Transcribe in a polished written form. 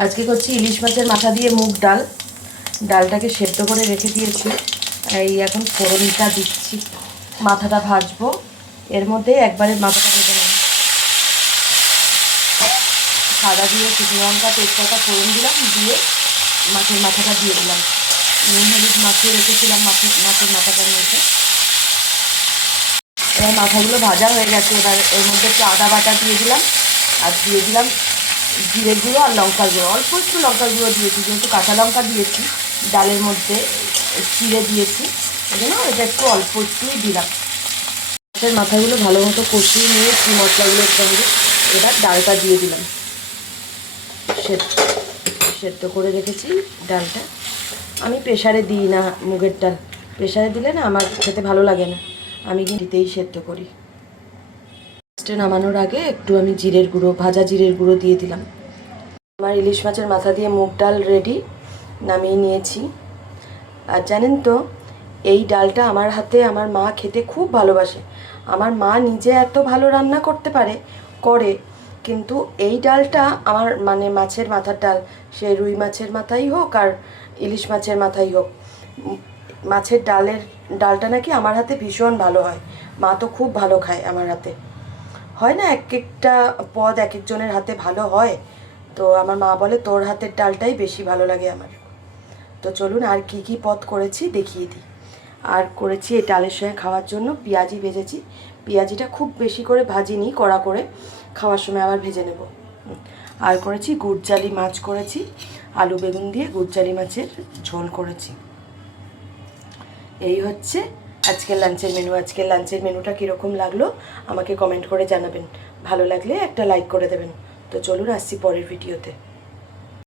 আজকে করছি ইলিশ মাছের মাথা দিয়ে মুগ ডাল। ডালটাকে সেদ্ধ করে রেখে দিয়েছি, এই এখন ফোড়নটা দিচ্ছি। মাথাটা ভাজবো, এর মধ্যে একবারে মাথাটা ভেজে নেব। সাদা দিয়ে শুকনো লঙ্কা তেজপাতা ফোড়ন দিলাম, দিয়ে মাছের মাথাটা দিয়ে দিলাম। নুন হলুদ মাখিয়ে রেখেছিলাম মাছের মাথাটার মধ্যে। এবার মাথাগুলো ভাজা হয়ে গেছে, এবার এর মধ্যে একটু আদা বাটা দিয়ে দিলাম, আর দিয়ে দিলাম জিরে গুঁড়ো আর লঙ্কার গুঁড়ো। অল্প একটু লঙ্কার গুঁড়ো দিয়েছি, যেহেতু কাঁচা লঙ্কা দিয়েছি ডালের মধ্যে, চিড়ে দিয়েছি, ওই জন্য এটা একটু অল্প একটুই দিলাম। মাছের মাথাগুলো ভালো মতো কষিয়ে নিয়েছি মশলাগুলোর সঙ্গে। এবার ডালটা দিয়ে দিলাম, সেদ্ধ করে রেখেছি ডালটা। আমি প্রেশারে দিই না মুগের ডাল, প্রেশারে দিলে না আমার খেতে ভালো লাগে না, আমি দিতেই সেদ্ধ করি। লাস্টে নামানোর আগে একটু আমি জিরের গুঁড়ো, ভাজা জিরের গুঁড়ো দিয়ে দিলাম। আমার ইলিশ মাছের মাথা দিয়ে মুগ ডাল রেডি, নামিয়ে নিয়েছি। আর জানেন তো, এই ডালটা আমার হাতে আমার মা খেতে খুব ভালোবাসে। আমার মা নিজে এত ভালো রান্না করতে করে, কিন্তু এই ডালটা আমার মানে মাছের মাথার ডাল, সে রুই মাছের মাথাই হোক আর ইলিশ মাছের মাথাই হোক, মাছের ডালটা নাকি আমার হাতে ভীষণ ভালো হয়। মা তো খুব ভালো খায় আমার হাতে। হয় না, এক একটা পদ এক একজনের হাতে ভালো হয়, তো আমার মা বলে তোর হাতের ডালটাই বেশি ভালো লাগে আমার। তো চলুন আর কি কি পদ করেছি দেখিয়ে দিই। আর করেছি এই ডালের সঙ্গে খাওয়ার জন্য পেঁয়াজি ভেজেছি। পেঁয়াজিটা খুব বেশি করে ভাজিনি, কড়া করে, খাওয়ার সময় আবার ভেজে নেব। আর করেছি গুড়জালি মাছ করেছি, আলু বেগুন দিয়ে গুড়জালি মাছের ঝোল করেছি। এই হচ্ছে আজকের লাঞ্চের মেনু। আজকের লাঞ্চের মেনুটা কীরকম লাগলো আমাকে কমেন্ট করে জানাবেন। ভালো লাগলে একটা লাইক করে দেবেন। তো চলুন আসছি পরের ভিডিওতে।